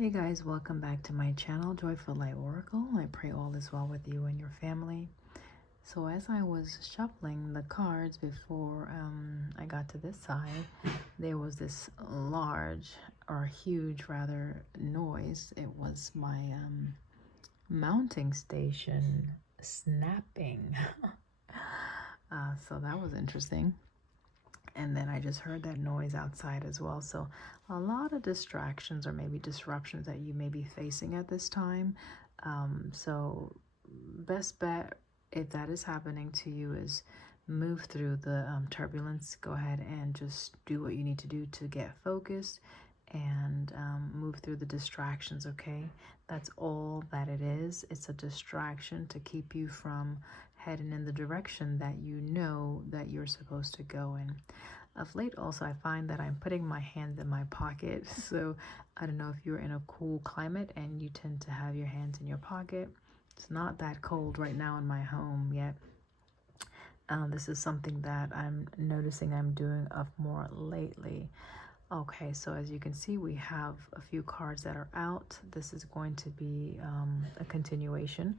Hey guys, welcome back to my channel, Joyful Light Oracle. I pray all is well with you and your family. So as I was shuffling the cards before I got to this side, there was this large or huge rather noise. It was my mounting station snapping. So that was interesting. And then I just heard that noise outside as well. So a lot of distractions or maybe disruptions that you may be facing at this time. So best bet, if that is happening to you, is move through the turbulence. Go ahead and just do what you need to do to get focused and move through the distractions, okay? That's all that it is. It's a distraction to keep you from heading in the direction that you know that you're supposed to go in. Of late also, I find that I'm putting my hands in my pocket. So I don't know if you're in a cool climate and you tend to have your hands in your pocket. It's not that cold right now in my home yet. This is something that I'm noticing I'm doing of more lately. Okay, so as you can see, we have a few cards that are out. This is going to be a continuation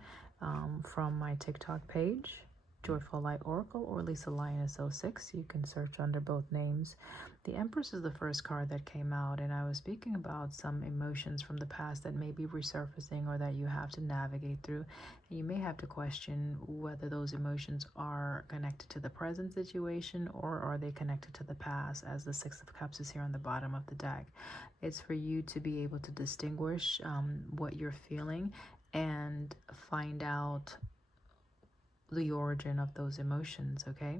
from my TikTok page, Joyful Light Oracle, or Lisa Lioness 06. You can search under both names. The Empress is the first card that came out, and I was speaking about some emotions from the past that may be resurfacing or that you have to navigate through. And you may have to question whether those emotions are connected to the present situation or are they connected to the past, as the Six of Cups is here on the bottom of the deck. It's for you to be able to distinguish what you're feeling and find out the origin of those emotions, okay?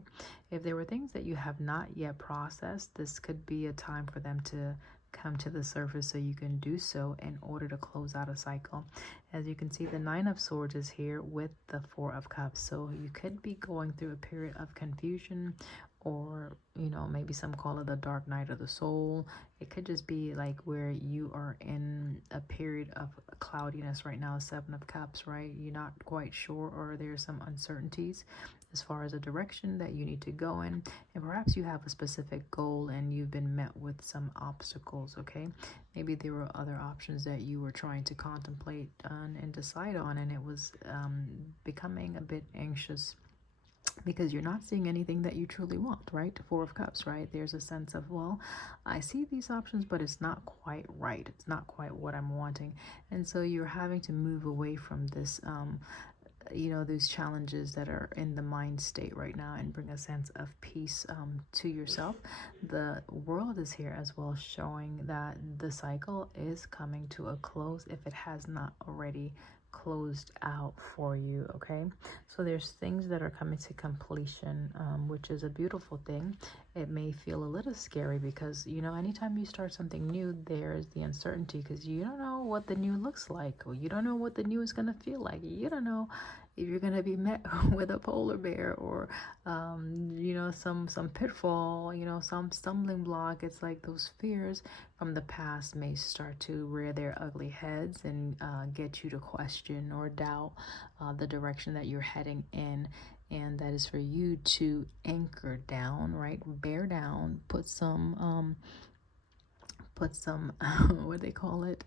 If there were things that you have not yet processed, this could be a time for them to come to the surface so you can do so in order to close out a cycle. As you can see, the Nine of Swords is here with the Four of Cups. So you could be going through a period of confusion, or maybe some call it the dark night of the soul. It could just be like where you are in a period of cloudiness right now, Seven of Cups, right? You're not quite sure, or there's some uncertainties as far as a direction that you need to go in, and perhaps you have a specific goal and you've been met with some obstacles, okay? Maybe there were other options that you were trying to contemplate and decide on, and it was becoming a bit anxious because you're not seeing anything that you truly want, right? Four of Cups, right? There's a sense of, well, I see these options, but it's not quite right. It's not quite what I'm wanting. And so you're having to move away from this, these challenges that are in the mind state right now and bring a sense of peace to yourself. The world is here as well, showing that the cycle is coming to a close if it has not already closed out for you, okay? So there's things that are coming to completion, which is a beautiful thing. It may feel a little scary because anytime you start something new, there's the uncertainty because you don't know what the new looks like, or you don't know what the new is going to feel like. You don't know if you're going to be met with a polar bear or some pitfall, some stumbling block. It's like those fears from the past may start to rear their ugly heads and get you to question or doubt the direction that you're heading in. And that is for you to anchor down, right? Bear down, put some what they call it,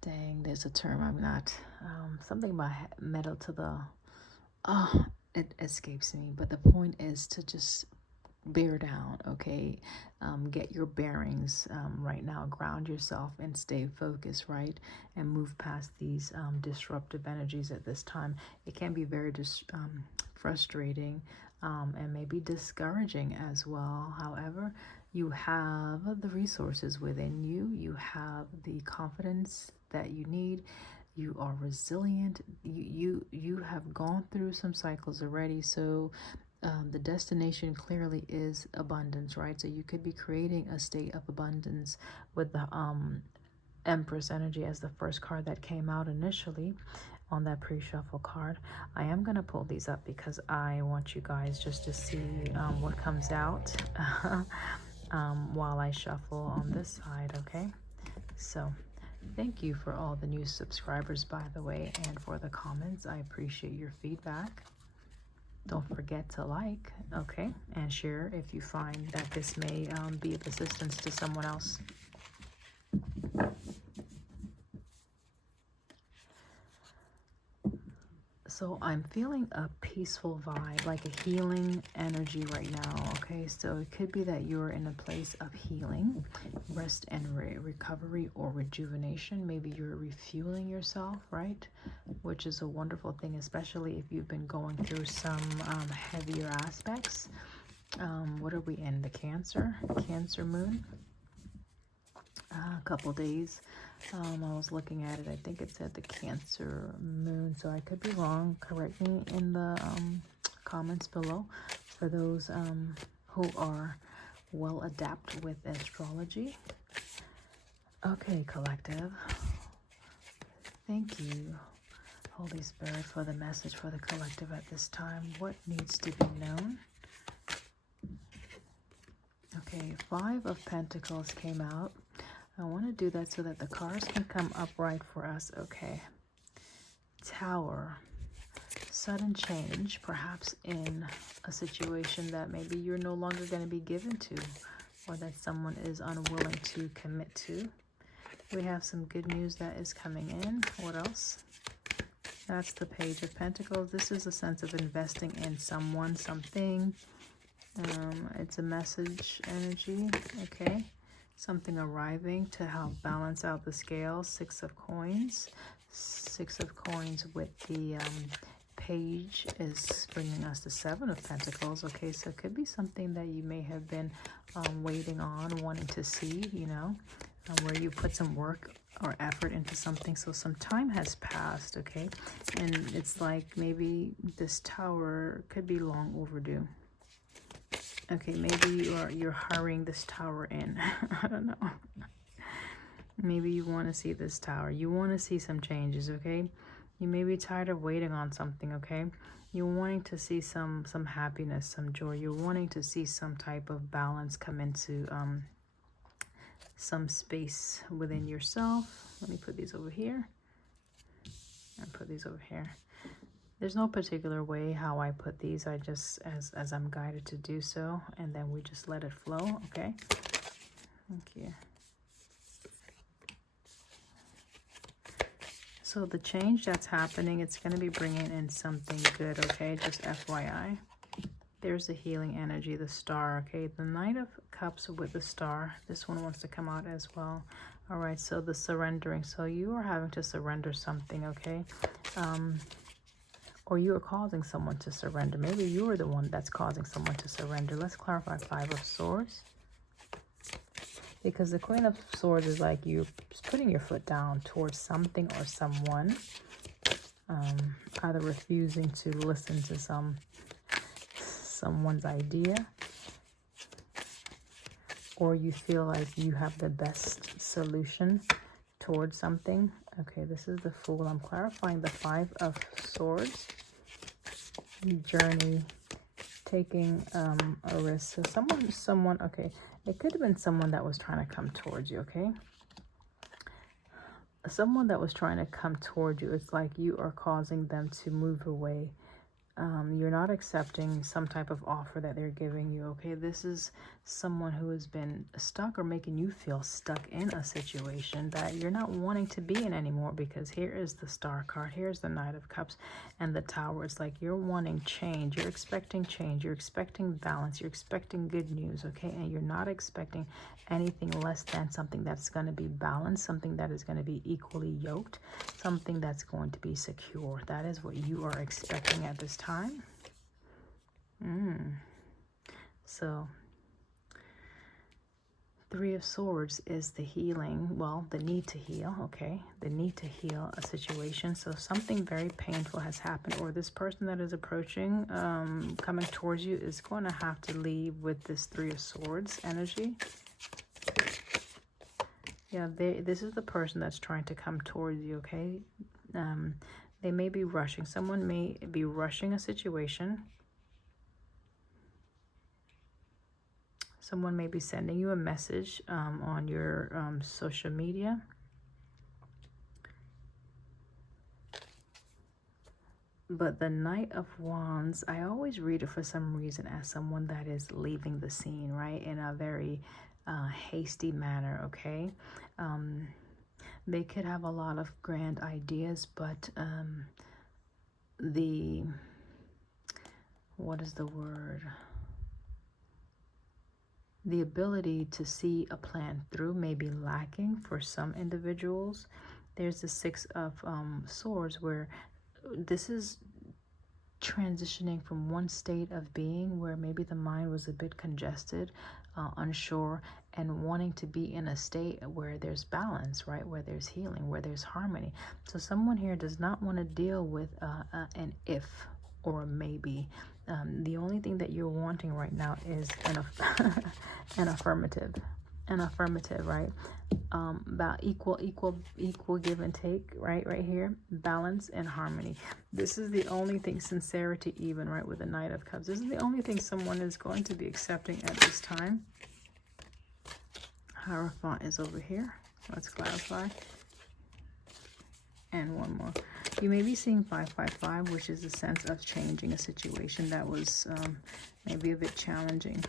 dang, there's a term I'm not, something about metal to the, it escapes me, but the point is to just bear down, okay? Get your bearings right now, ground yourself and stay focused, right? And move past these disruptive energies at this time. It can be very frustrating and maybe discouraging as well. However, you have the resources within you. You have the confidence that you need. You are resilient. You have gone through some cycles already. So the destination clearly is abundance, right? So you could be creating a state of abundance with the Empress energy as the first card that came out initially on that pre-shuffle card. I am going to pull these up because I want you guys just to see what comes out while I shuffle on this side, okay? So thank you for all the new subscribers, by the way, and for the comments. I appreciate your feedback. Don't forget to like, okay, and share if you find that this may be of assistance to someone else. So I'm feeling a peaceful vibe, like a healing energy right now, okay? So it could be that you're in a place of healing, rest and recovery or rejuvenation. Maybe you're refueling yourself, right? Which is a wonderful thing, especially if you've been going through some heavier aspects. What are we in? The Cancer moon. A couple days. I was looking at it. I think it said the Cancer moon, so I could be wrong. Correct me in the comments below for those who are well adept with astrology. Okay, collective. Thank you, Holy Spirit, for the message for the collective at this time. What needs to be known? Okay, 5 of Pentacles came out. I want to do that so that the cards can come upright for us. Okay. Tower. Sudden change, perhaps in a situation that maybe you're no longer going to be given to, or that someone is unwilling to commit to. We have some good news that is coming in. What else? That's the Page of Pentacles. This is a sense of investing in someone, something. It's a message energy, okay? Something arriving to help balance out the scale. 6 of Coins. 6 of Coins with the Page is bringing us the 7 of Pentacles. Okay, so it could be something that you may have been waiting on, wanting to see, you know, where you put some work or effort into something. So some time has passed, okay? And it's like maybe this tower could be long overdue. Okay, maybe you're hurrying this tower in. I don't know. Maybe you want to see this tower. You want to see some changes, okay? You may be tired of waiting on something, okay? You're wanting to see some happiness, some joy. You're wanting to see some type of balance come into some space within yourself. Let me put these over here. And put these over here. There's no particular way how I put these. I just, as I'm guided to do so, and then we just let it flow, okay? Thank you. So the change that's happening, it's going to be bringing in something good, okay? Just FYI. There's the healing energy, the Star, okay? The Knight of Cups with the Star. This one wants to come out as well. All right, so the surrendering. So you are having to surrender something, okay? Or you are causing someone to surrender. Maybe you are the one that's causing someone to surrender. Let's clarify 5 of Swords. Because the Queen of Swords is like you putting your foot down towards something or someone. Either refusing to listen to someone's idea. Or you feel like you have the best solution towards something. Okay, this is the Fool. I'm clarifying the 5 of Swords. Journey, taking a risk. So someone, okay, it could have been someone that was trying to come towards you, okay? Someone that was trying to come towards you. It's like you are causing them to move away. You're not accepting some type of offer that they're giving you, okay? This is someone who has been stuck or making you feel stuck in a situation that you're not wanting to be in anymore, because here is the Star card, here's the Knight of Cups and the Tower. It's like you're wanting change, you're expecting change, you're expecting balance, you're expecting good news, okay? And you're not expecting anything less than something that's going to be balanced, something that is going to be equally yoked, something that's going to be secure. That is what you are expecting at this time. So 3 of Swords is the healing, well, the need to heal, okay? The need to heal a situation. So something very painful has happened, or this person that is approaching, coming towards you, is going to have to leave with this 3 of Swords energy. Yeah, this is the person that's trying to come towards you, okay? They may be rushing. Someone may be rushing a situation. Someone may be sending you a message on your social media. But the Knight of Wands, I always read it for some reason as someone that is leaving the scene, right? In a very hasty manner, okay? They could have a lot of grand ideas, but what is the word? The ability to see a plan through may be lacking for some individuals. There's the Six of Swords, where this is transitioning from one state of being where maybe the mind was a bit congested, unsure, and wanting to be in a state where there's balance, right? Where there's healing, where there's harmony. So someone here does not want to deal with an if or a maybe. The only thing that you're wanting right now is an affirmative. An affirmative, right? About equal give and take, right here, balance and harmony. This is the only thing, sincerity even, right, with the Knight of Cups. This is the only thing someone is going to be accepting at this time. Hierophant is over here. Let's clarify. And one more. You may be seeing 555, which is a sense of changing a situation that was maybe a bit challenging.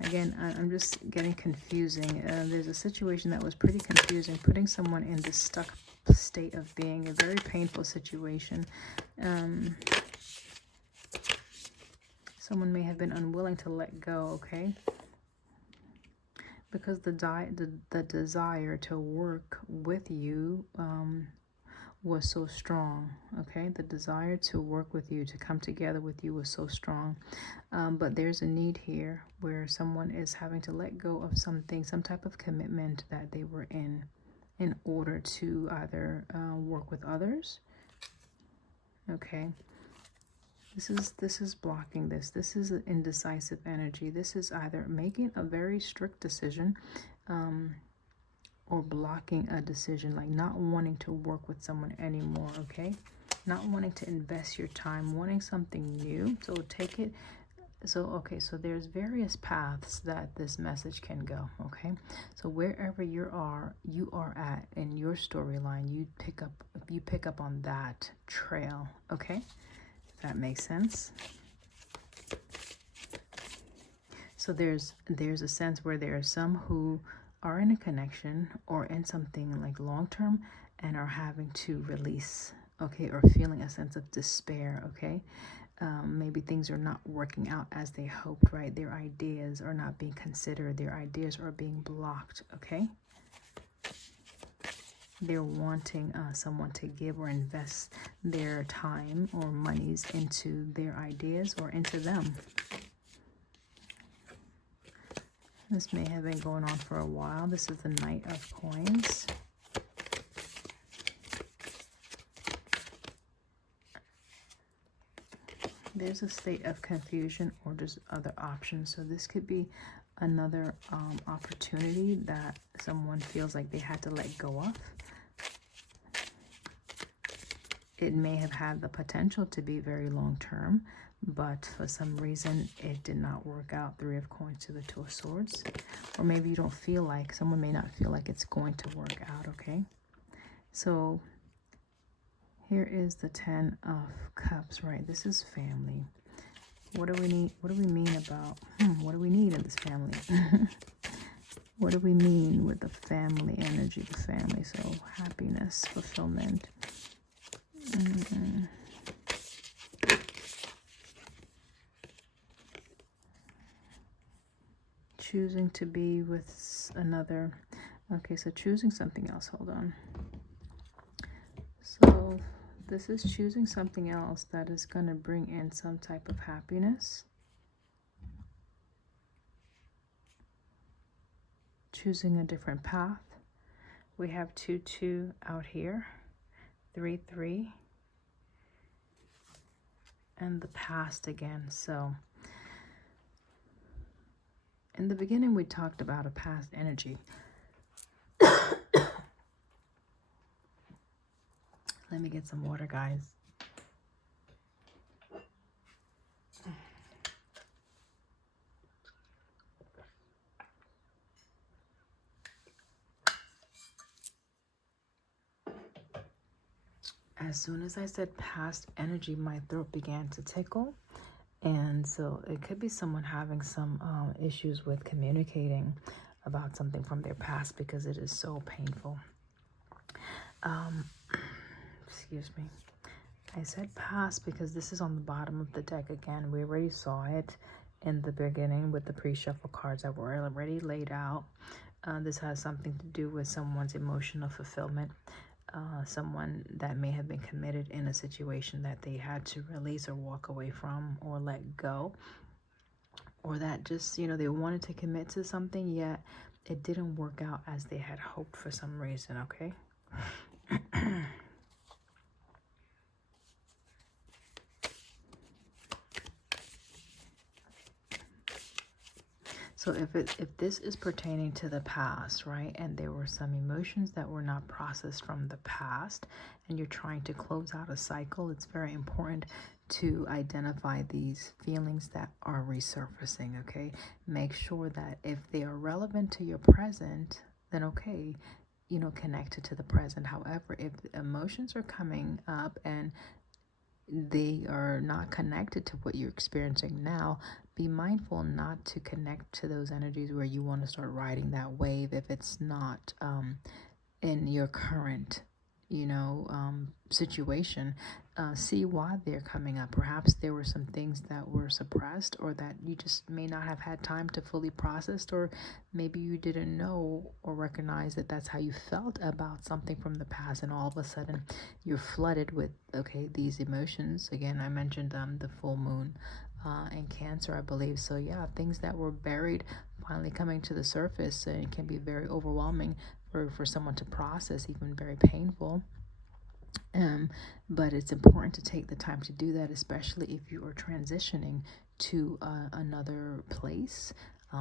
Again, I'm just getting confusing. There's a situation that was pretty confusing, putting someone in this stuck state of being, a very painful situation. Someone may have been unwilling to let go, okay? Because the desire to work with you was so strong, okay? The desire to work with you, to come together with you was so strong. But there's a need here where someone is having to let go of something, some type of commitment that they were in order to either work with others, okay? This is blocking this. This is an indecisive energy. This is either making a very strict decision, or blocking a decision, like not wanting to work with someone anymore, okay? Not wanting to invest your time, wanting something new. So take it. So, okay, so there's various paths that this message can go, okay? So wherever you are at in your storyline, you pick up on that trail, okay? If that makes sense. So there's a sense where there are some who are in a connection or in something like long-term and are having to release, okay, or feeling a sense of despair, okay? Maybe things are not working out as they hoped, right? Their ideas are not being considered. Their ideas are being blocked, okay? They're wanting someone to give or invest their time or monies into their ideas or into them. This may have been going on for a while. This is the Knight of Coins. There's a state of confusion or just other options. So this could be another opportunity that someone feels like they had to let go of. It may have had the potential to be very long-term, but for some reason it did not work out. Three of Coins to the Two of Swords. Or maybe you don't feel like, someone may not feel like it's going to work out, okay? So here is the Ten of Cups, right? This is family. What do we need? What do we mean about, what do we need in this family? What do we mean with the family energy, the family? So happiness, fulfillment. Choosing to be with another. Okay, so choosing something else. Hold on. So this is choosing something else that is going to bring in some type of happiness. Choosing a different path. We have 2-2 out here. 3-3. And the past again. So in the beginning we talked about a past energy. Let me get some water, guys. As soon as I said past energy, my throat began to tickle. And so it could be someone having some issues with communicating about something from their past because it is so painful. Excuse me. I said past because this is on the bottom of the deck again. We already saw it in the beginning with the pre-shuffle cards that were already laid out. This has something to do with someone's emotional fulfillment. Someone that may have been committed in a situation that they had to release or walk away from or let go. Or that just, they wanted to commit to something, yet it didn't work out as they had hoped for some reason, okay? So if this is pertaining to the past, right, and there were some emotions that were not processed from the past, and you're trying to close out a cycle, it's very important to identify these feelings that are resurfacing, okay? Make sure that if they are relevant to your present, then okay, connected to the present. However, if emotions are coming up and they are not connected to what you're experiencing now, be mindful not to connect to those energies where you want to start riding that wave if it's not in your current situation. See why they're coming up. Perhaps there were some things that were suppressed, or that you just may not have had time to fully process, or maybe you didn't know or recognize that that's how you felt about something from the past, and all of a sudden you're flooded with these emotions. Again, I mentioned the full moon and Cancer, I believe. So yeah, things that were buried finally coming to the surface, and it can be very overwhelming for someone to process, even very painful. But it's important to take the time to do that, especially if you are transitioning to another place,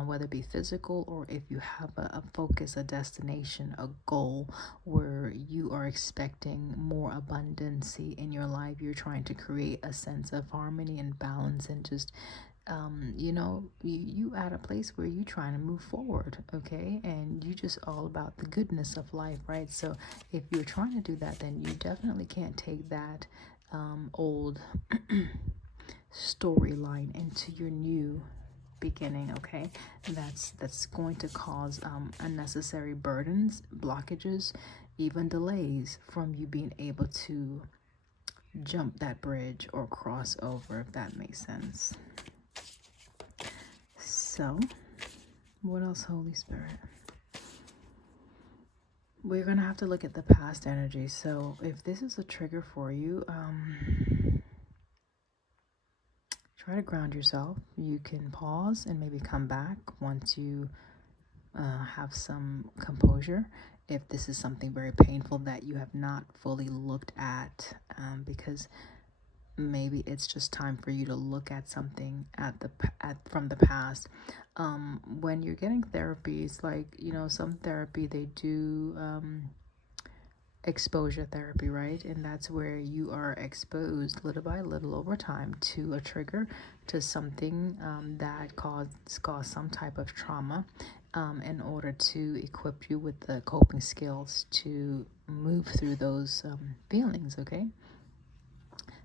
whether it be physical, or if you have a focus, a destination, a goal where you are expecting more abundancy in your life. You're trying to create a sense of harmony and balance, and just you at a place where you're trying to move forward, okay? And you just all about the goodness of life, right? So if you're trying to do that, then you definitely can't take that old storyline into your new beginning, okay? That's going to cause unnecessary burdens, blockages, even delays from you being able to jump that bridge or cross over, if that makes sense. So, what else, Holy Spirit? We're going to have to look at the past energy. So, if this is a trigger for you, try to ground yourself. You can pause and maybe come back once you have some composure. If this is something very painful that you have not fully looked at, because maybe it's just time for you to look at something from the past. When you're getting therapies, like some therapy, they do exposure therapy, right? And that's where you are exposed little by little over time to a trigger, to something that caused some type of trauma, in order to equip you with the coping skills to move through those feelings, okay?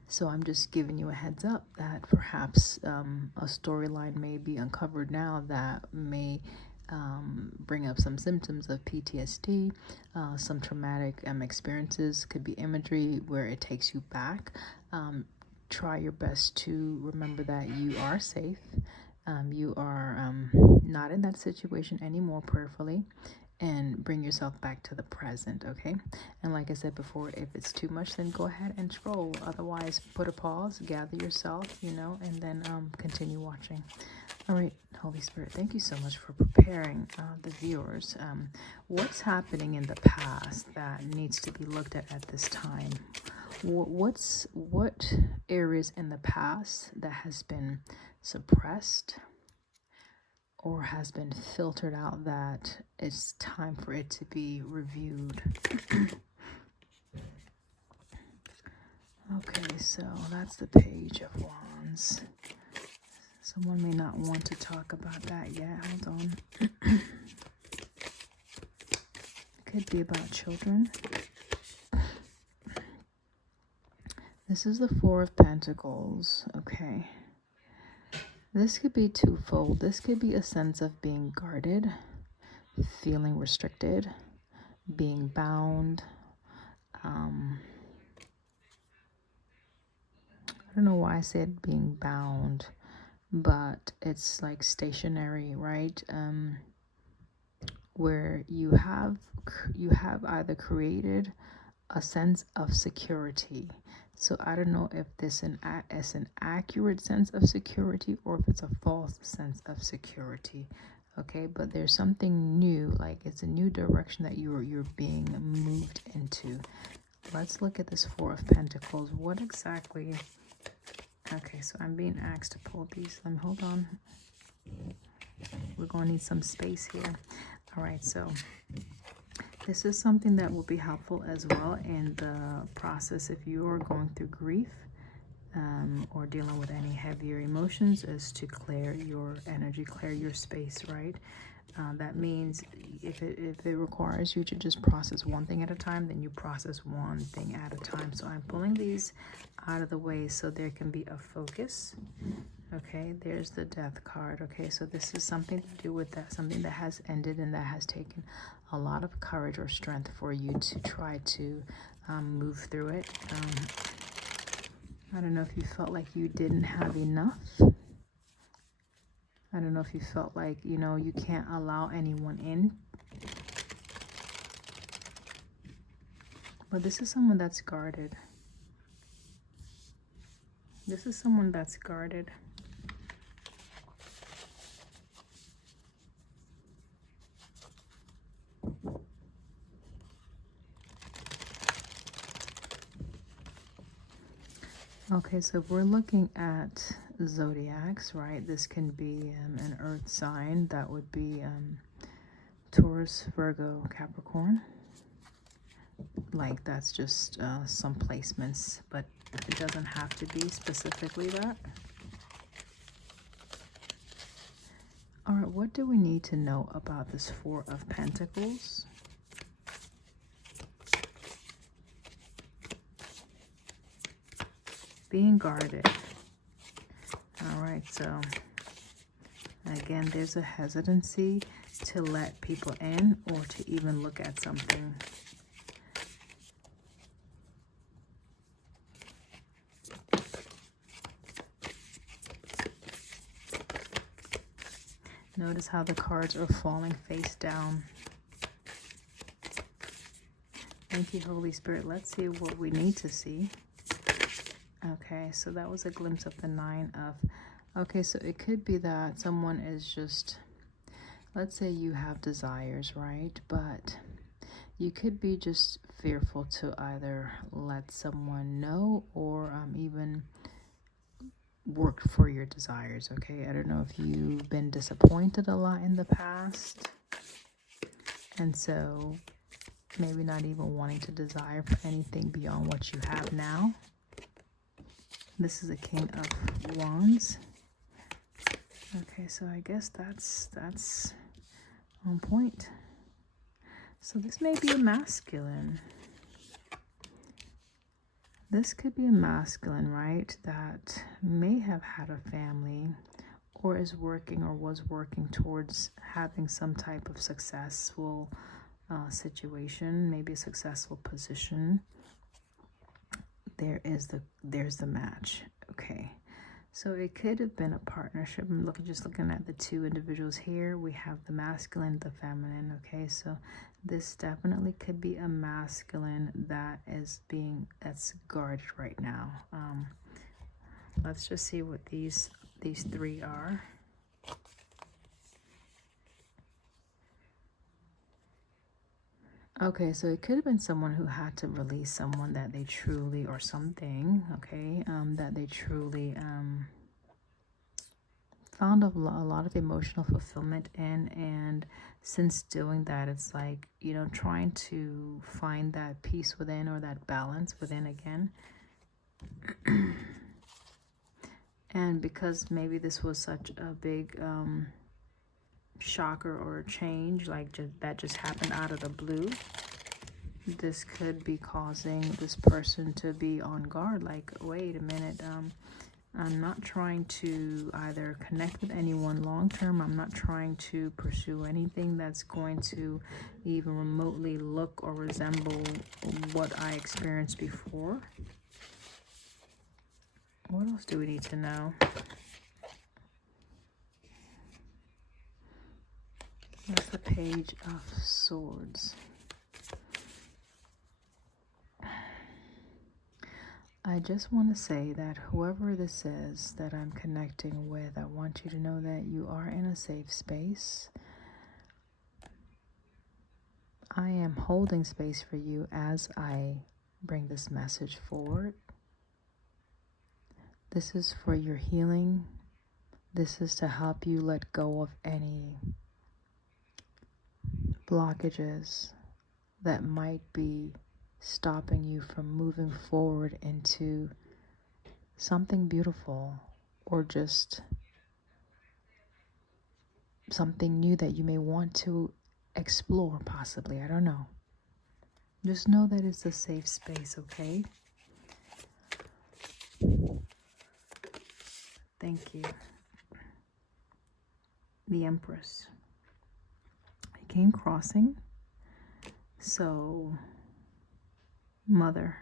So I'm just giving you a heads up that perhaps a storyline may be uncovered now that may bring up some symptoms of PTSD, some traumatic experiences. Could be imagery where it takes you back. Try your best to remember that you are safe. You are not in that situation anymore, prayerfully, and bring yourself back to the present, okay? And like I said before, if it's too much, then go ahead and scroll. Otherwise, put a pause, gather yourself, and then continue watching. All right, Holy Spirit, thank you so much for preparing the viewers. What's happening in the past that needs to be looked at this time? What areas in the past that has been suppressed or has been filtered out that it's time for it to be reviewed? Okay, so that's the Page of Wands. Someone may not want to talk about that yet. Hold on. Could be about children. This is the Four of Pentacles, okay? This could be twofold. This could be a sense of being guarded, feeling restricted, being bound, I don't know why I said being bound, but it's like stationary, right? Where you have either created a sense of security. So I don't know if this is an accurate sense of security or if it's a false sense of security. Okay, but there's something new, like it's a new direction that you're being moved into. Let's look at this Four of Pentacles. What exactly? Okay, so I'm being asked to pull these. Hold on. We're going to need some space here. All right, so this is something that will be helpful as well in the process if you are going through grief or dealing with any heavier emotions, is to clear your energy, clear your space, right? That means if it requires you to just process one thing at a time, then you process one thing at a time. So I'm pulling these out of the way so there can be a focus. Okay, there's the Death card. Okay, so this is something to do with that, something that has ended and that has taken a lot of courage or strength for you to try to move through it. I don't know if you felt like you didn't have enough. I don't know if you felt like, you know, you can't allow anyone in. But this is someone that's guarded. This is someone that's guarded. Okay, so if we're looking at zodiacs, right, this can be an earth sign. That would be Taurus, Virgo, Capricorn. Like, that's just some placements, but it doesn't have to be specifically that. All right, what do we need to know about this Four of Pentacles? Being guarded. All right, so again, there's a hesitancy to let people in or to even look at something. Notice how the cards are falling face down. Thank you, Holy Spirit. Let's see what we need to see. Okay, so that was a glimpse of the Nine of... Okay, so it could be that someone is just... Let's say you have desires, right? But you could be just fearful to either let someone know or even work for your desires, okay? I don't know if you've been disappointed a lot in the past. And so maybe not even wanting to desire for anything beyond what you have now. This is a King of Wands. Okay, so I guess that's on point. So this may be a masculine. This could be a masculine, right, that may have had a family or is working or was working towards having some type of successful situation, maybe a successful position. There's the match. Okay, so it could have been a partnership. I'm just looking at the two individuals here. We have the masculine, the feminine. Okay, so this definitely could be a masculine that's guarded right now. Let's just see what these three are. Okay, so it could have been someone who had to release someone that they truly, or something, okay, that they truly found a lot of emotional fulfillment in. And since doing that, it's like, you know, trying to find that peace within or that balance within again. And because maybe this was such a big shocker or a change, like that just happened out of the blue, this could be causing this person to be on guard, like, wait a minute, I'm not trying to either connect with anyone long term. I'm not trying to pursue anything that's going to even remotely look or resemble what I experienced before. What else do we need to know? That's the Page of Swords. I just want to say that whoever this is that I'm connecting with, I want you to know that you are in a safe space. I am holding space for you as I bring this message forward. This is for your healing. This is to help you let go of any blockages that might be stopping you from moving forward into something beautiful, or just something new that you may want to explore, possibly. I don't know. Just know that it's a safe space, okay? Thank you. The Empress. I came crossing. So, mother.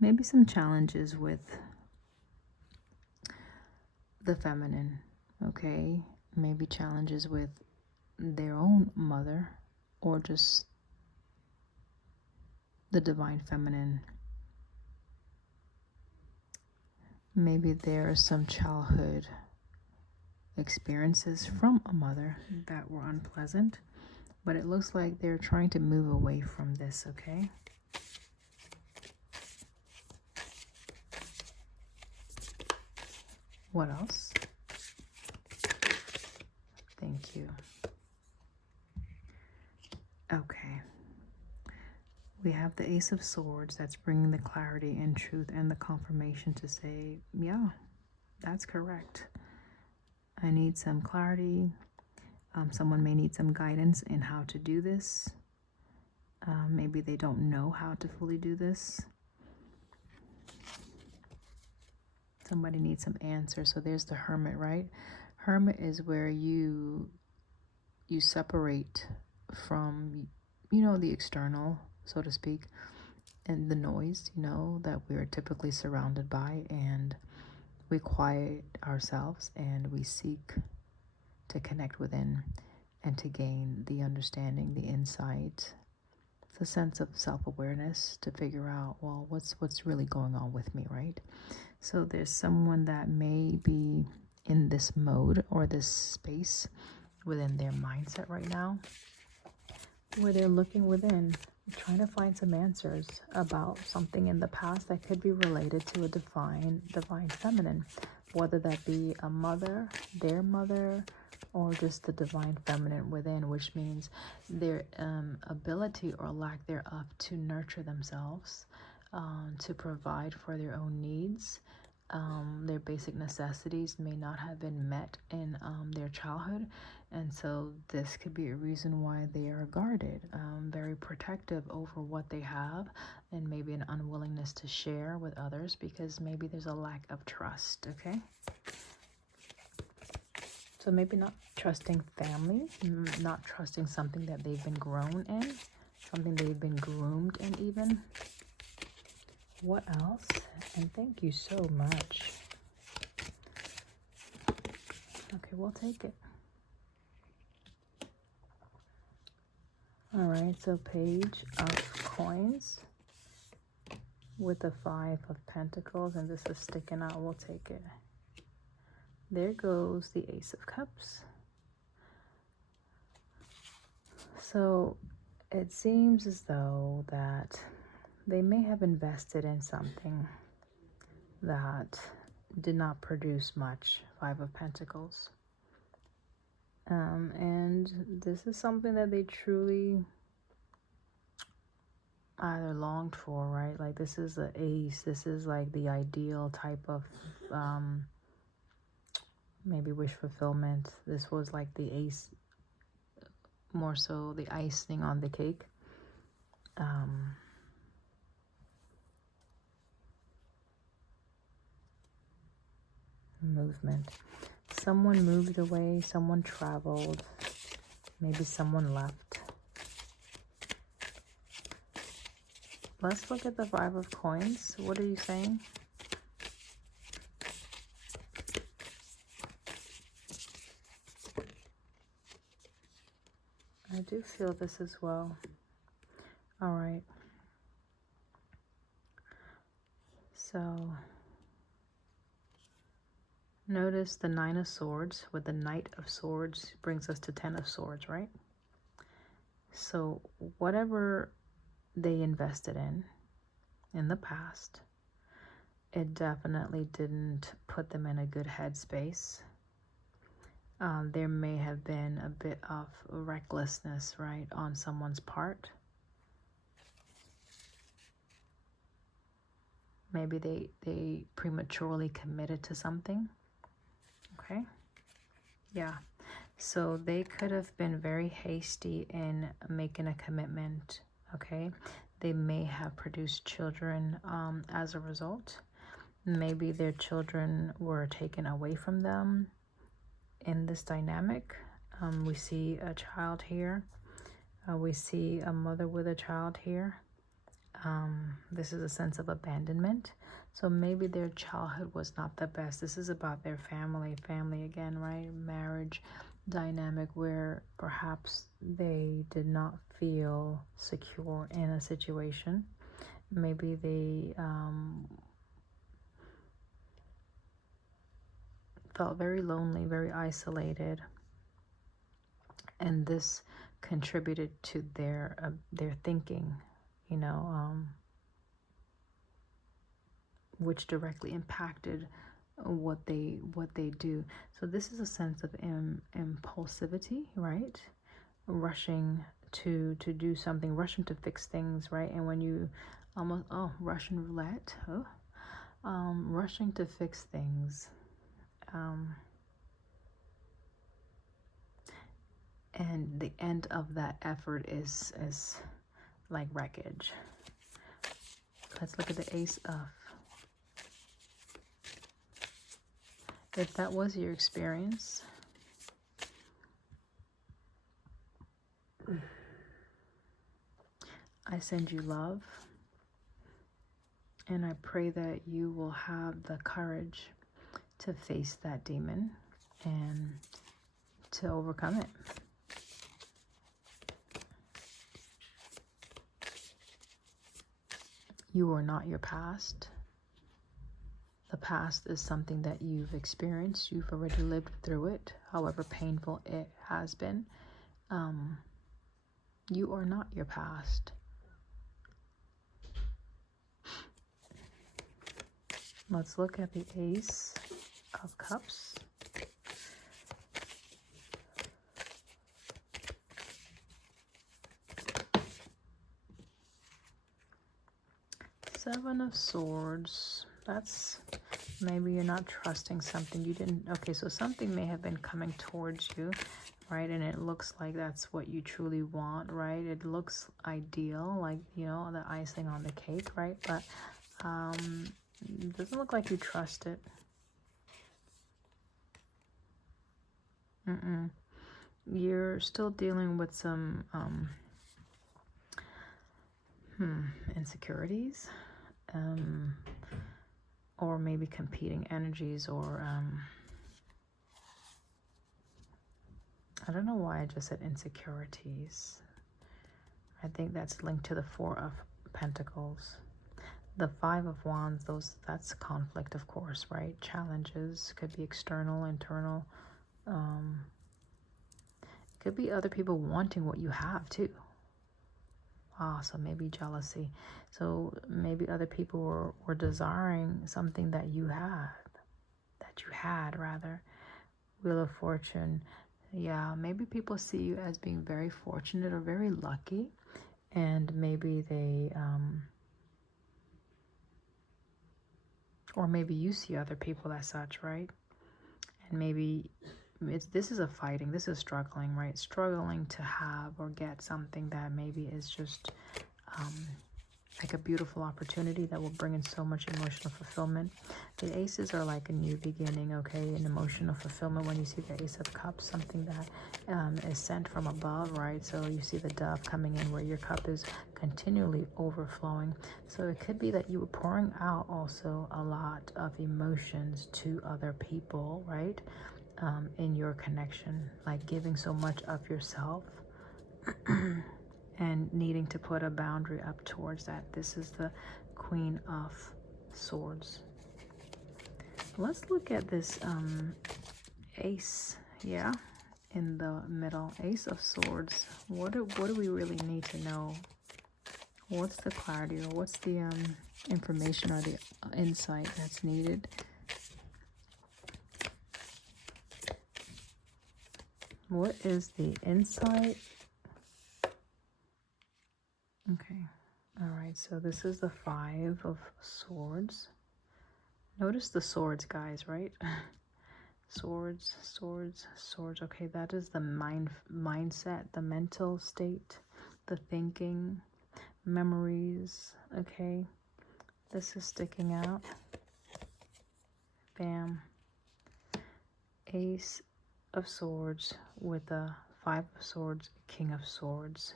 Maybe some challenges with the feminine, okay? Maybe challenges with their own mother, or just the divine feminine. Maybe there are some childhood experiences from a mother that were unpleasant, but it looks like they're trying to move away from this, okay? What else? Thank you. Okay. We have the Ace of Swords that's bringing the clarity and truth and the confirmation to say, yeah, that's correct. I need some clarity. Someone may need some guidance in how to do this. Maybe they don't know how to fully do this. Somebody needs some answers. So there's the Hermit, right? Hermit is where you separate from, the external, so to speak, and the noise, that we are typically surrounded by, and we quiet ourselves and we seek to connect within and to gain the understanding, the insight. It's a sense of self-awareness to figure out, well, what's really going on with me, right? So there's someone that may be in this mode or this space within their mindset right now, where they're looking within, trying to find some answers about something in the past that could be related to a divine feminine, whether that be a mother, their mother, or just the divine feminine within, which means their ability or lack thereof to nurture themselves, to provide for their own needs. Their basic necessities may not have been met in their childhood, and so this could be a reason why they are guarded, very protective over what they have, and maybe an unwillingness to share with others because maybe there's a lack of trust, okay? So maybe not trusting family, not trusting something that they've been grown in, something they've been groomed in even. What else? And thank you so much. Okay, we'll take it. All right, so Page of Coins with the 5 of Pentacles, and this is sticking out. We'll take it. There goes the Ace of Cups. So it seems as though that they may have invested in something that did not produce much, 5 of Pentacles. And this is something that they truly either longed for, right? Like, this is the ace. This is like the ideal type of maybe wish fulfillment. This was like the ace, more so the icing on the cake. Movement. Someone moved away, someone traveled, maybe someone left. Let's look at the 5 of Coins. What are you saying? feel this as well. All right. So notice the 9 of Swords with the Knight of Swords brings us to 10 of Swords, right? So whatever they invested in the past, it definitely didn't put them in a good headspace. There may have been a bit of recklessness, right, on someone's part. Maybe they prematurely committed to something. Okay. Yeah. So they could have been very hasty in making a commitment. Okay. They may have produced children as a result. Maybe their children were taken away from them in this dynamic. We see a child here. We see a mother with a child here. This is a sense of abandonment. So maybe their childhood was not the best. This is about their family again, right? Marriage dynamic where perhaps they did not feel secure in a situation. Maybe they felt very lonely, very isolated, and this contributed to their thinking, you know, which directly impacted what they do. So this is a sense of impulsivity, right? Rushing to do something, rushing to fix things, right? And when you almost Russian roulette, rushing to fix things, and the end of that effort is like wreckage. Let's look at the Ace of. If that was your experience, I send you love, and I pray that you will have the courage to face that demon and to overcome it. You are not your past. The past is something that you've experienced. You've already lived through it, however painful it has been. You are not your past. Let's look at the Ace of Cups. Seven of Swords. That's maybe you're not trusting something you didn't. Okay, so something may have been coming towards you, right? And it looks like that's what you truly want, right? It looks ideal, like, you know, the icing on the cake, right? But it doesn't look like you trust it. You're still dealing with some insecurities, or maybe competing energies, or I don't know why I just said insecurities. I think that's linked to the Four of Pentacles. The Five of Wands, that's conflict, of course, right? Challenges could be external, internal. Could be other people wanting what you have too. So maybe jealousy. So maybe other people were desiring something that you had. Wheel of Fortune. Yeah, maybe people see you as being very fortunate or very lucky. And maybe they, or maybe you see other people as such, right? And maybe this is struggling, right? Struggling to have or get something that maybe is just like a beautiful opportunity that will bring in so much emotional fulfillment. The aces are like a new beginning, okay? An emotional fulfillment when you see the Ace of Cups, something that is sent from above, right? So you see the dove coming in where your cup is continually overflowing. So it could be that you were pouring out also a lot of emotions to other people, right? In your connection, like giving so much of yourself and needing to put a boundary up towards that. This is the Queen of Swords. Let's look at this Ace, yeah, in the middle. Ace of Swords. What do we really need to know? What's the clarity, or what's the information or the insight that's needed? What is the insight? Okay. All right. So this is the Five of Swords. Notice the swords, guys, right? Swords, swords, swords. Okay, that is the mindset, the mental state, the thinking, memories. Okay. This is sticking out. Bam. Ace of Swords with the Five of Swords, King of Swords.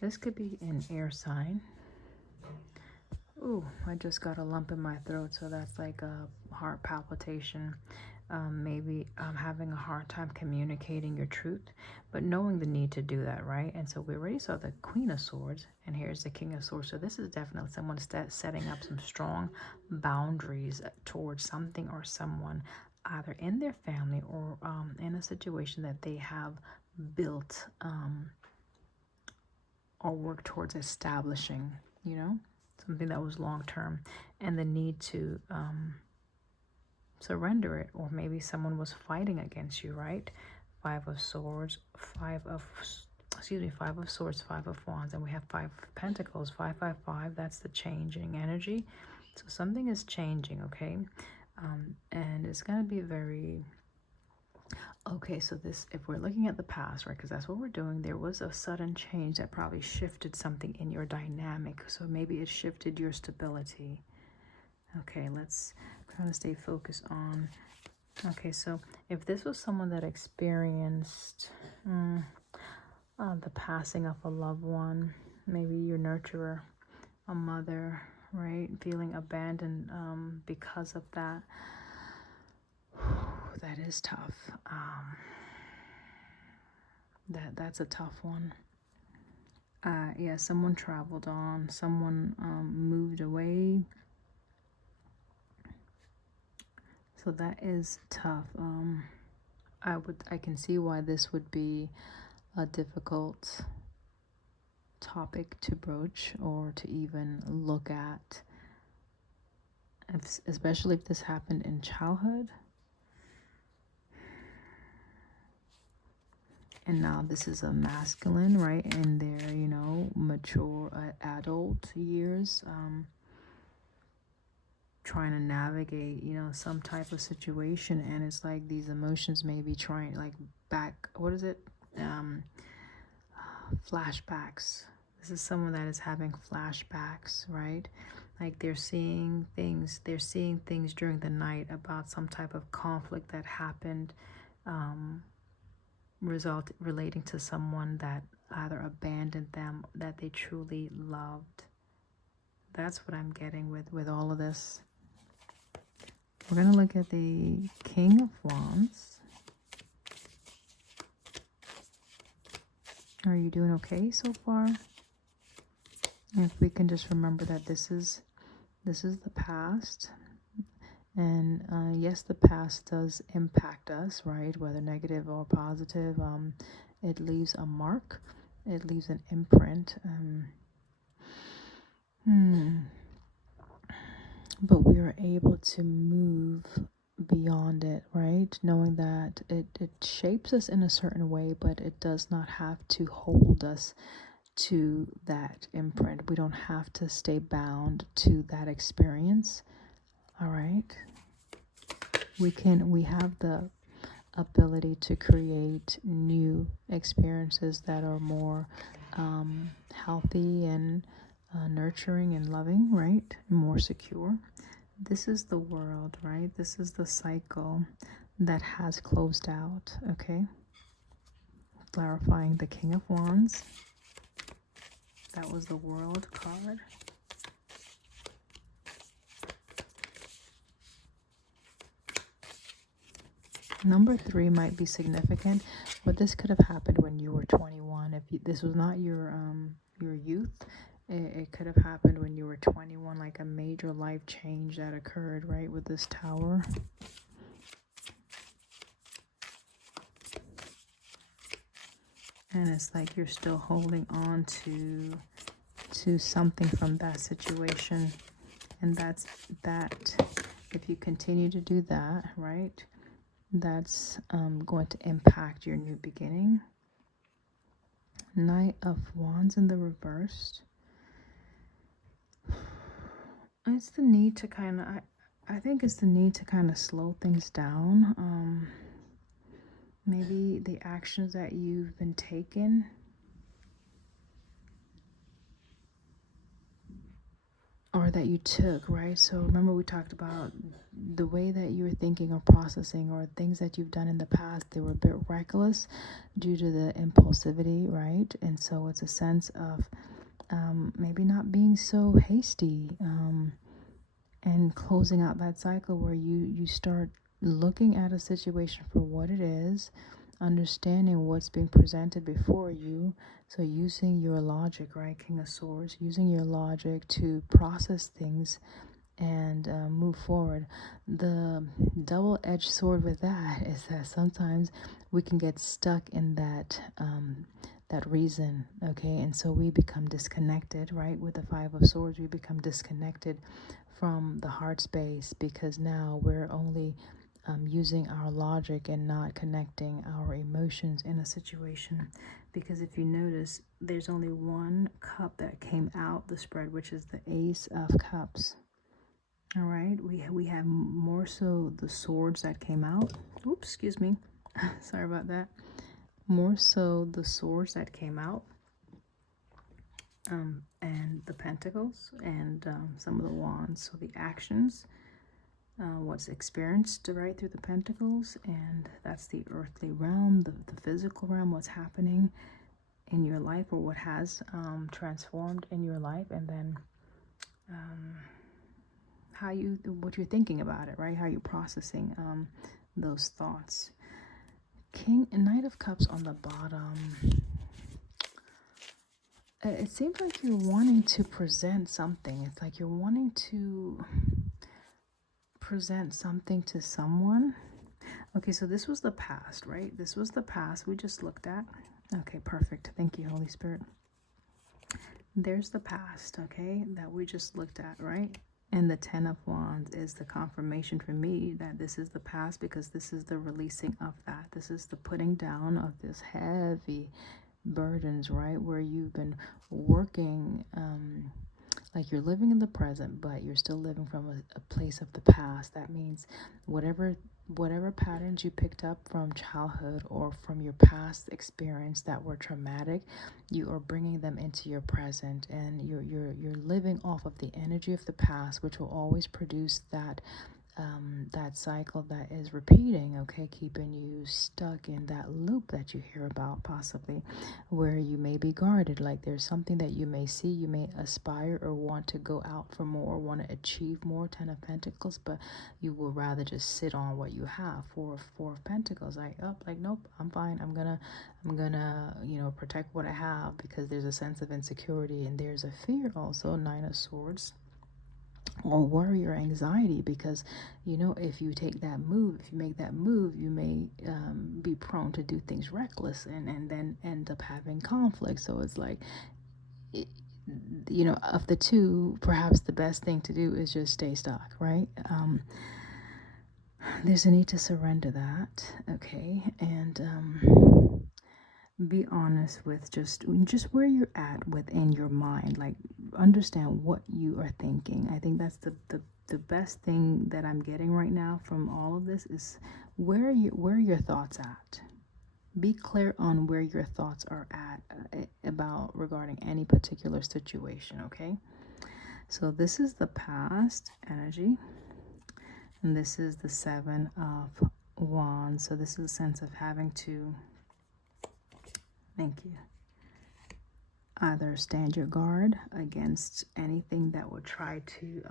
This could be an air sign. Ooh, I just got a lump in my throat, so that's like a heart palpitation. Maybe having a hard time communicating your truth, but knowing the need to do that, right? And so we already saw the Queen of Swords, and here's the King of Swords. So this is definitely someone setting up some strong boundaries towards something or someone, either in their family or in a situation that they have built or worked towards establishing, you know, something that was long-term, and the need to surrender it. Or maybe someone was fighting against you, right? Five of Swords, Five of Swords, Five of Wands, and we have Five of Pentacles, 555. That's the changing energy. So something is changing, okay? And it's going to be very... Okay, so this, if we're looking at the past, right, because that's what we're doing, there was a sudden change that probably shifted something in your dynamic. So maybe it shifted your stability. Okay, let's try to stay focused on... Okay, so if this was someone that experienced the passing of a loved one, maybe your nurturer, a mother, right, feeling abandoned because of that, that is tough. That's a tough one. Yeah, someone traveled on, someone moved away. So that is tough. I can see why this would be a difficult topic to broach or to even look at, especially if this happened in childhood. And now this is a masculine, right, in their, you know, mature adult years, trying to navigate, you know, some type of situation. And it's like these emotions may be trying, like, flashbacks. This is someone that is having flashbacks, right? Like they're seeing things during the night about some type of conflict that happened, relating to someone that either abandoned them, that they truly loved. That's what I'm getting with all of this. We're going to look at the King of Wands. Are you doing okay so far? If we can just remember that this is the past. And yes, the past does impact us, right? Whether negative or positive, it leaves a mark. It leaves an imprint. But we are able to move beyond it, right? Knowing that it shapes us in a certain way, but it does not have to hold us to that imprint. We don't have to stay bound to that experience. All right. We have the ability to create new experiences that are more healthy and nurturing and loving, right? More secure. This is the world, right? This is the cycle that has closed out, okay? Clarifying the King of Wands. That was the World card. Number 3 might be significant, but this could have happened when you were 21. If this was not your youth, it could have happened when you were 21, like a major life change that occurred, right, with this Tower. And it's like you're still holding on to something from that situation. And that's that. If you continue to do that, right, that's going to impact your new beginning. Knight of Wands in the reversed. It's the need to kind of, I think it's the need to kind of slow things down. Maybe the actions that you've been taking, or that you took, right? So remember we talked about the way that you were thinking or processing, or things that you've done in the past, they were a bit reckless due to the impulsivity, right? And so it's a sense of maybe not being so hasty, and closing out that cycle where you start looking at a situation for what it is, understanding what's being presented before you. So using your logic, right, King of Swords, using your logic to process things and move forward. The double-edged sword with that is that sometimes we can get stuck in that reason, okay? And so we become disconnected, right? With the Five of Swords, we become disconnected from the heart space, because now we're only using our logic and not connecting our emotions in a situation. Because if you notice, there's only one cup that came out the spread, which is the Ace of Cups. All right, we have more so the swords that came out. Oops, excuse me. Sorry about that. More so the swords that came out, and the pentacles, and some of the wands. So the actions, what's experienced right through the pentacles, and that's the earthly realm, the physical realm, what's happening in your life, or what has transformed in your life, and then what you're thinking about it, right? How you're processing those thoughts. King and Knight of Cups on the bottom. It seems like you're wanting to present something. It's like you're wanting to present something to someone. Okay, so this was the past, right? This was the past we just looked at. Okay, perfect. Thank you, Holy Spirit. There's the past, okay, that we just looked at, right? And the Ten of Wands is the confirmation for me that this is the past, because this is the releasing of that. This is the putting down of this heavy burdens, right? Where you've been working, like you're living in the present, but you're still living from a place of the past. That means whatever patterns you picked up from childhood or from your past experience that were traumatic, you are bringing them into your present, and you're living off of the energy of the past, which will always produce that cycle that is repeating, okay, keeping you stuck in that loop that you hear about, possibly, where you may be guarded. Like there's something that you may see, you may aspire or want to go out for more, want to achieve more, Ten of Pentacles, but you will rather just sit on what you have. Four of Pentacles, like, oh, like, nope, I'm fine, I'm gonna protect what I have, because there's a sense of insecurity, and there's a fear also, Nine of Swords, or worry or anxiety, because if you take that move, if you make that move, you may be prone to do things reckless, and then end up having conflict. So it's like, of the two, perhaps the best thing to do is just stay stuck, right? There's a need to surrender that, okay, and be honest with just where you're at within your mind. Like, understand what you are thinking. I think that's the best thing that I'm getting right now from all of this, is where your thoughts at. Be clear on where your thoughts are at about regarding any particular situation, okay? So this is the past energy, and this is the Seven of Wands. So this is a sense of having to, thank you, either stand your guard against anything that would try to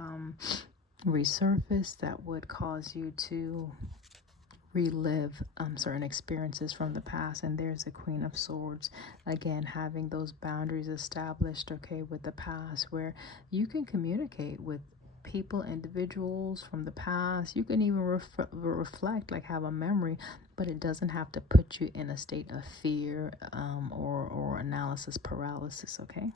resurface, that would cause you to relive certain experiences from the past. And there's the Queen of Swords, again, having those boundaries established, okay, with the past, where you can communicate with people, individuals from the past. You can even reflect, like have a memory, but it doesn't have to put you in a state of fear or analysis paralysis, okay?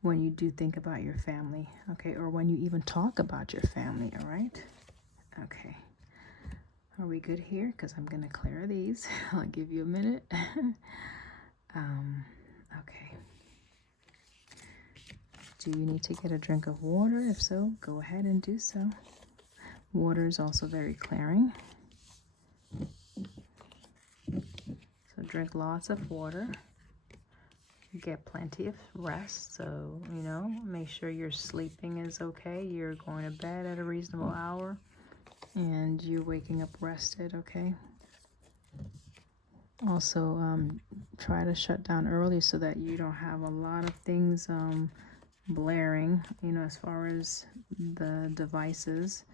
When you do think about your family, okay, or when you even talk about your family, all right? Okay. Are we good here? Because I'm going to clear these. I'll give you a minute. Okay. Do you need to get a drink of water? If so, go ahead and do so. Water is also very clearing. So drink lots of water. Get plenty of rest. So, you know, make sure your sleeping is okay. You're going to bed at a reasonable hour and you're waking up rested, okay? Also, try to shut down early so that you don't have a lot of things blaring, you know, as far as the devices,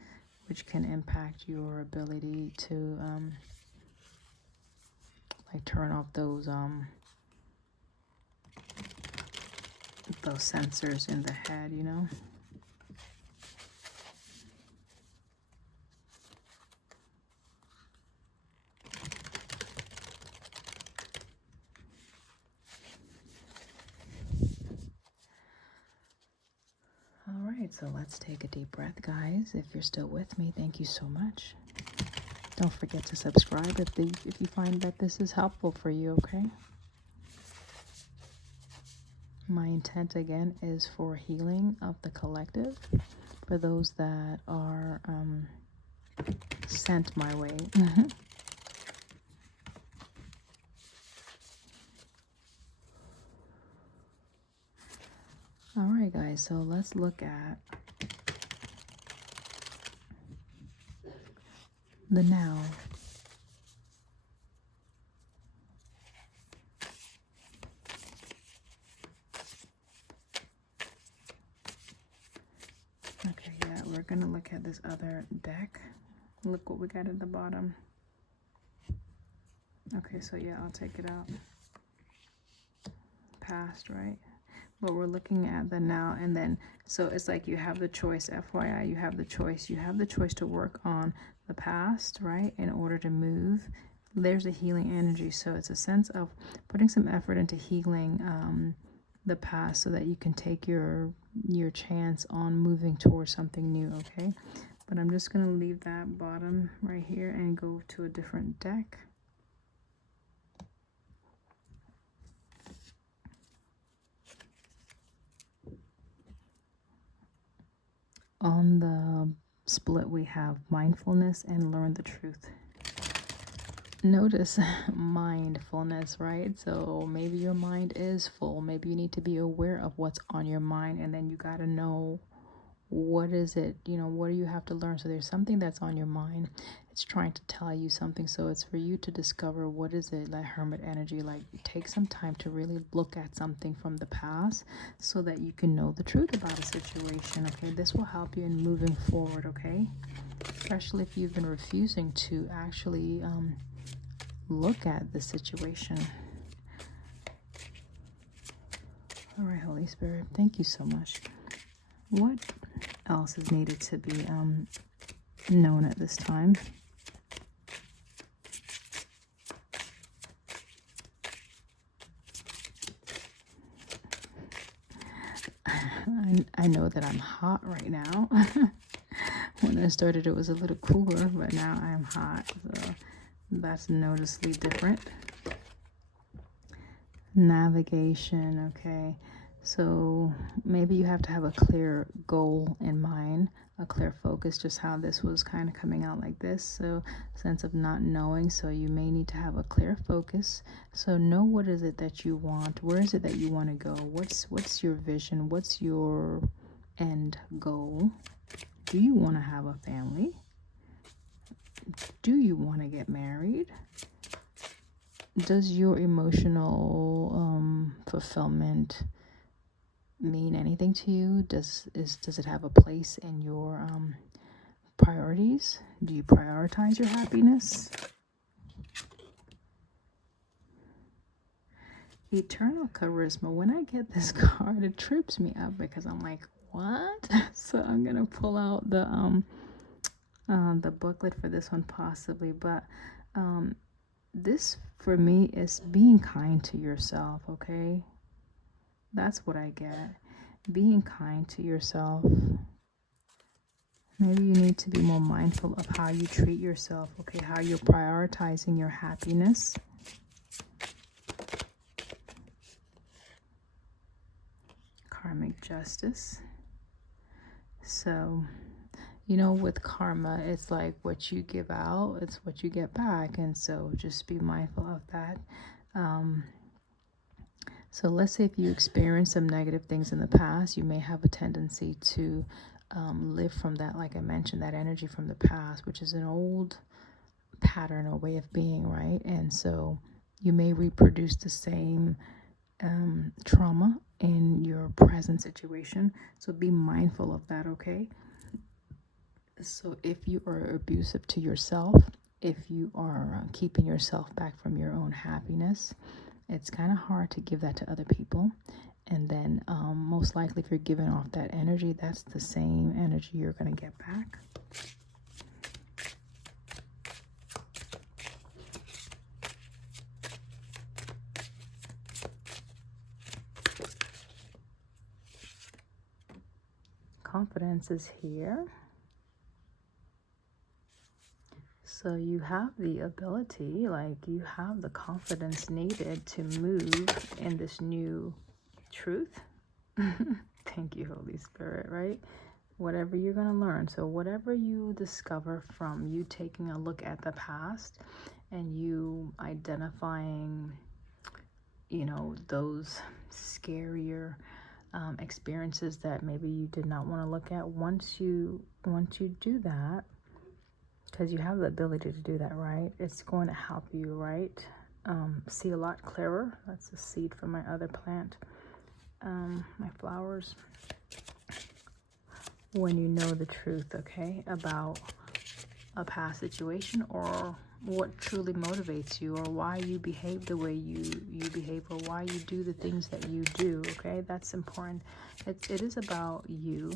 which can impact your ability to like turn off those sensors in the head, you know. All right, so let's take a deep breath, guys. If you're still with me, thank you so much. Don't forget to subscribe if you find that this is helpful for you, okay? My intent, again, is for healing of the collective, for those that are sent my way. All right, guys, so let's look at the now. Okay, yeah, we're gonna look at this other deck. Look what we got at the bottom. Okay, so yeah, I'll take it out. Past, right? But we're looking at the now and then. So it's like you have the choice, FYI, you have the choice. You have the choice to work on the past, right? In order to move. There's a healing energy. So it's a sense of putting some effort into healing the past so that you can take your chance on moving towards something new, okay? But I'm just going to leave that bottom right here and go to a different deck. On the split, we have mindfulness and learn the truth. Notice mindfulness, right? So maybe your mind is full. Maybe you need to be aware of what's on your mind, and then you got to know what is it, you know, what do you have to learn? So there's something that's on your mind. It's trying to tell you something. So it's for you to discover what is it, like hermit energy, like take some time to really look at something from the past so that you can know the truth about a situation, okay? This will help you in moving forward, okay? Especially if you've been refusing to actually look at the situation. All right, Holy Spirit, thank you so much. What else is needed to be known at this time? I know that I'm hot right now. When I started, it was a little cooler, but now I'm hot, so that's noticeably different. Navigation, okay. So maybe you have to have a clear goal in mind, a clear focus, just how this was kind of coming out like this. So sense of not knowing. So you may need to have a clear focus. So know what is it that you want? Where is it that you want to go? What's your vision? What's your end goal? Do you want to have a family? Do you want to get married? Does your emotional fulfillment mean anything to you? Does it have a place in your priorities? Do you prioritize your happiness? Eternal charisma. When I get this card, it trips me up because I'm like, what? So I'm gonna pull out the booklet for this one possibly, but this for me is being kind to yourself. Okay, that's what I get. Being kind to yourself. Maybe you need to be more mindful of how you treat yourself. Okay, how you're prioritizing your happiness. Karmic justice. So, you know, with karma, it's like what you give out, it's what you get back. And so just be mindful of that. So let's say if you experience some negative things in the past, you may have a tendency to live from that, like I mentioned, that energy from the past, which is an old pattern or way of being, right? And so you may reproduce the same trauma in your present situation. So be mindful of that, okay? So if you are abusive to yourself, if you are keeping yourself back from your own happiness, it's kind of hard to give that to other people. And then most likely if you're giving off that energy, that's the same energy you're going to get back. Confidence is here. So you have the ability, like you have the confidence needed to move in this new truth. Thank you, Holy Spirit, right? Whatever you're going to learn. So whatever you discover from you taking a look at the past and you identifying, you know, those scarier experiences that maybe you did not want to look at, once you do that, because you have the ability to do that, right? It's going to help you, right? See a lot clearer. That's a seed from my other plant, my flowers. When you know the truth, okay, about a past situation or what truly motivates you or why you behave the way you behave or why you do the things that you do, okay? That's important. It is about you.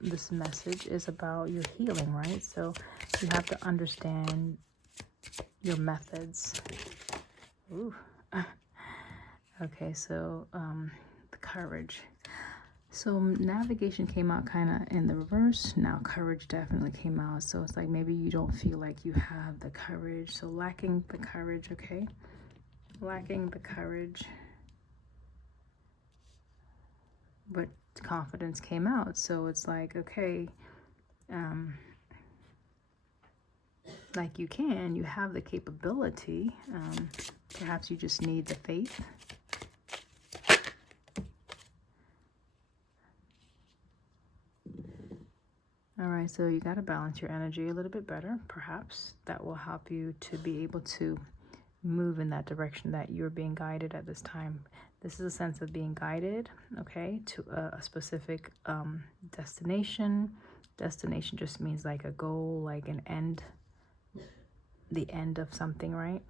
This message is about your healing, right? So you have to understand your methods. Ooh. Okay, so the courage. So navigation came out kind of in the reverse. Now courage definitely came out. So it's like maybe you don't feel like you have the courage. So lacking the courage, okay? Lacking the courage. But confidence came out. So it's like, okay, like you have the capability. Perhaps you just need the faith. All right, so you got to balance your energy a little bit better. Perhaps that will help you to be able to move in that direction that you're being guided at this time. This is a sense of being guided, okay, to a specific destination. Destination just means like a goal, like an end, the end of something, right?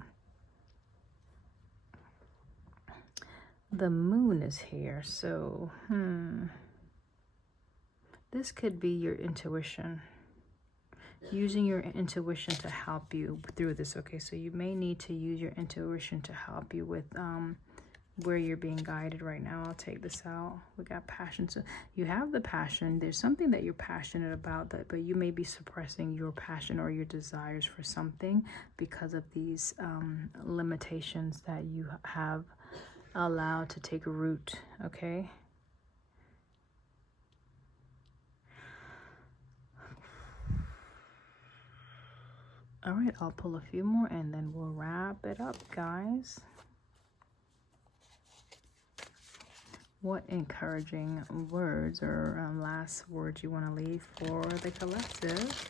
The moon is here, so this could be your intuition, using your intuition to help you through this, okay? So you may need to use your intuition to help you with where you're being guided right now. I'll take this out. We got passion. So you have the passion. There's something that you're passionate about, but you may be suppressing your passion or your desires for something because of these limitations that you have allowed to take root, okay? All right, I'll pull a few more and then we'll wrap it up, guys. What encouraging words or last words you want to leave for the collective?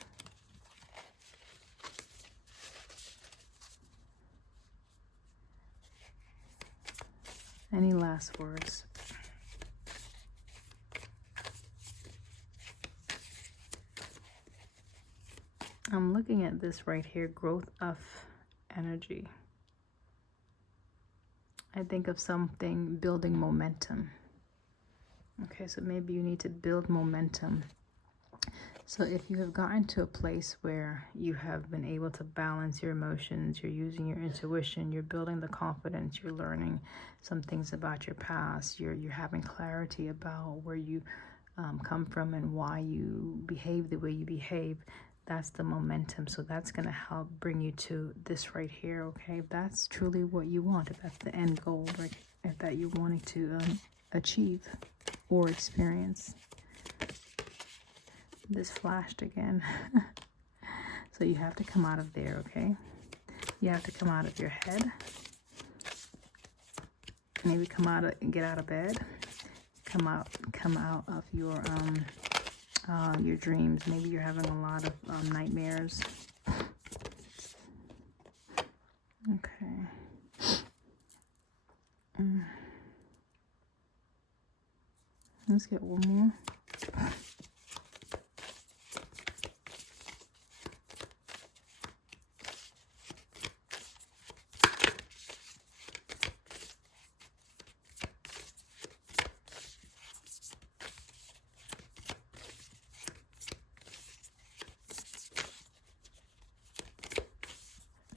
Any last words? I'm looking at this right here, growth of energy. I think of something building momentum. Okay, so maybe you need to build momentum. So if you have gotten to a place where you have been able to balance your emotions, you're using your intuition, you're building the confidence, you're learning some things about your past, you're having clarity about where you come from and why you behave the way you behave, that's the momentum. So that's going to help bring you to this right here, okay? If that's truly what you want, if that's the end goal, right? If that you're wanting to achieve or experience. This flashed again. So you have to come out of there, okay? You have to come out of your head. Maybe get out of bed. Come out of your dreams. Maybe you're having a lot of nightmares. Okay. Let's get one more.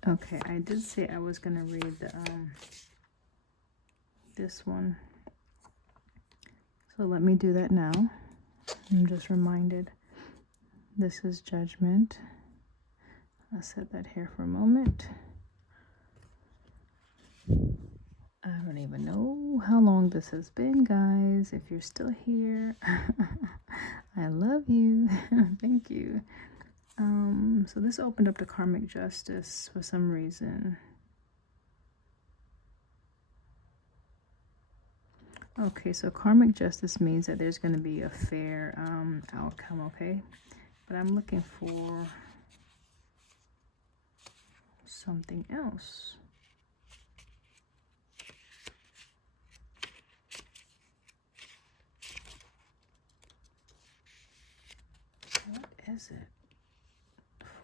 Okay, I did say I was going to read the this one. So let me do that now. I'm just reminded. This is judgment. I'll set that here for a moment. I don't even know how long this has been, guys. If you're still here, I love you. Thank you. So this opened up to karmic justice for some reason. Okay, so karmic justice means that there's going to be a fair outcome, okay? But I'm looking for something else. What is it?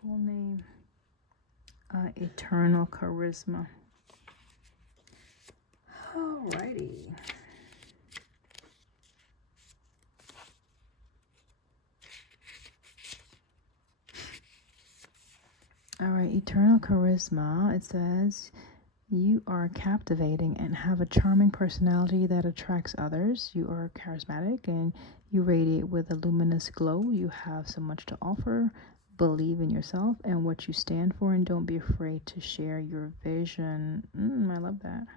Full name. Eternal charisma. Alrighty. All right, eternal charisma. It says you are captivating and have a charming personality that attracts others. You are charismatic and you radiate with a luminous glow. You have so much to offer. Believe in yourself and what you stand for, and don't be afraid to share your vision. I love that.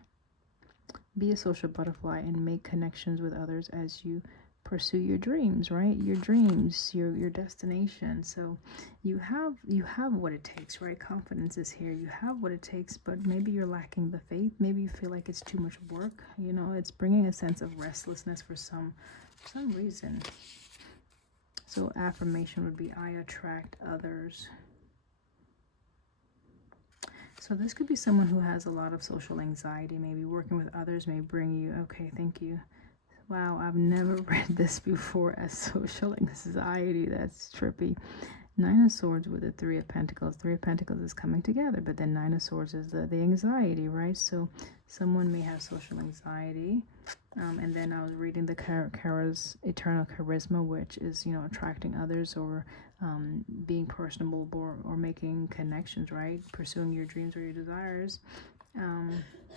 Be a social butterfly and make connections with others as you pursue your dreams, right? Your dreams, your destination. So you have what it takes, right? Confidence is here. You have what it takes, but maybe you're lacking the faith. Maybe you feel like it's too much work. You know, it's bringing a sense of restlessness for some reason. So affirmation would be, I attract others. So this could be someone who has a lot of social anxiety. Maybe working with others may bring you, okay, thank you. Wow, I've never read this before as social anxiety. That's trippy. Nine of Swords with the Three of Pentacles. Three of Pentacles is coming together, but then Nine of Swords is the anxiety, right? So someone may have social anxiety. And then I was reading the Kara's Eternal Charisma, which is, you know, attracting others or being personable or making connections, right? Pursuing your dreams or your desires.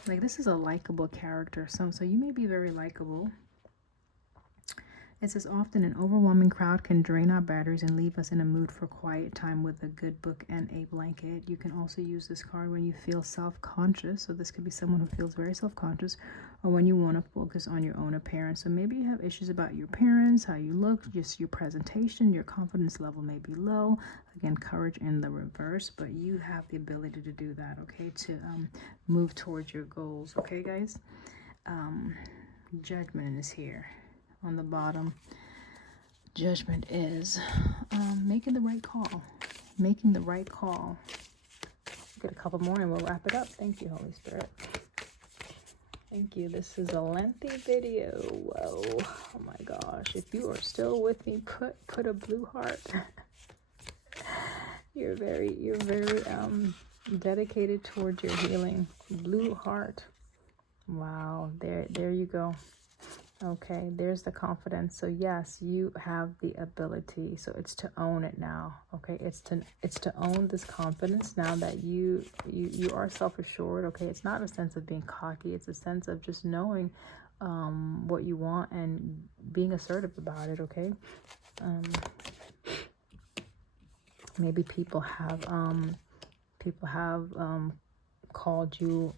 Like this is a likable character. So you may be very likable. It says, often an overwhelming crowd can drain our batteries and leave us in a mood for quiet time with a good book and a blanket. You can also use this card when you feel self-conscious. So this could be someone who feels very self-conscious, or when you want to focus on your own appearance. So maybe you have issues about your appearance, how you look, just your presentation, your confidence level may be low. Again, courage in the reverse, but you have the ability to do that, okay, to move towards your goals, okay, guys? Judgment is here. On the bottom, judgment is making the right call. Making the right call. Get a couple more and we'll wrap it up. Thank you, Holy Spirit. Thank you. This is a lengthy video. Whoa. Oh my gosh. If you are still with me, put a blue heart. You're very dedicated towards your healing. Blue heart. Wow, there you go. Okay, there's the confidence. So yes, you have the ability. So it's to own it now. Okay, it's to own this confidence now that you are self-assured. Okay, it's not a sense of being cocky. It's a sense of just knowing what you want and being assertive about it. Okay. Maybe people have called you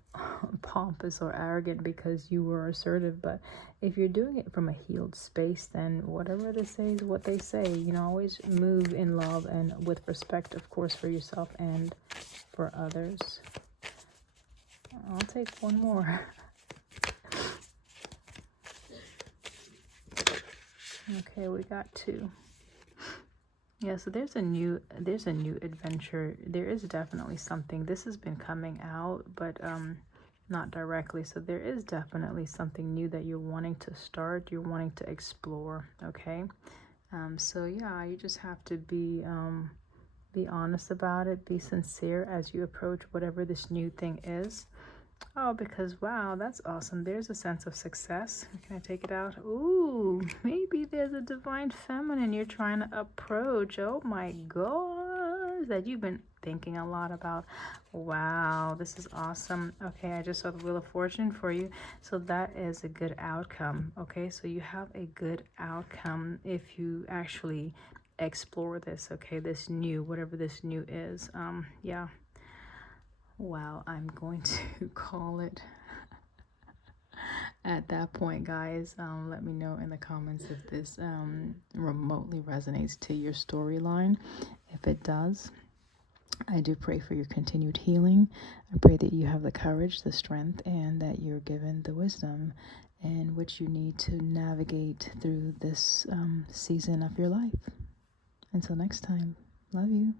pompous or arrogant because you were assertive, but if you're doing it from a healed space, then whatever they say is what they say. You know, always move in love and with respect, of course, for yourself and for others. I'll take one more. Okay, we got 2. Yeah, so there's a new adventure. There is definitely something. This has been coming out, but not directly. So there is definitely something new that you're wanting to start, you're wanting to explore, okay? So yeah, you just have to be honest about it, be sincere as you approach whatever this new thing is. Oh, because wow, that's awesome. There's a sense of success. Can I take it out? Ooh, maybe there's a divine feminine you're trying to approach. Oh my gosh, that you've been thinking a lot about. Wow, this is awesome. Okay, I just saw the Wheel of Fortune for you. So that is a good outcome. Okay, so you have a good outcome if you actually explore this. Okay, this new, whatever this new is. Yeah. Wow, I'm going to call it at that point, guys. Let me know in the comments if this remotely resonates to your storyline. If it does, I do pray for your continued healing. I pray that you have the courage, the strength, and that you're given the wisdom in which you need to navigate through this season of your life. Until next time, love you.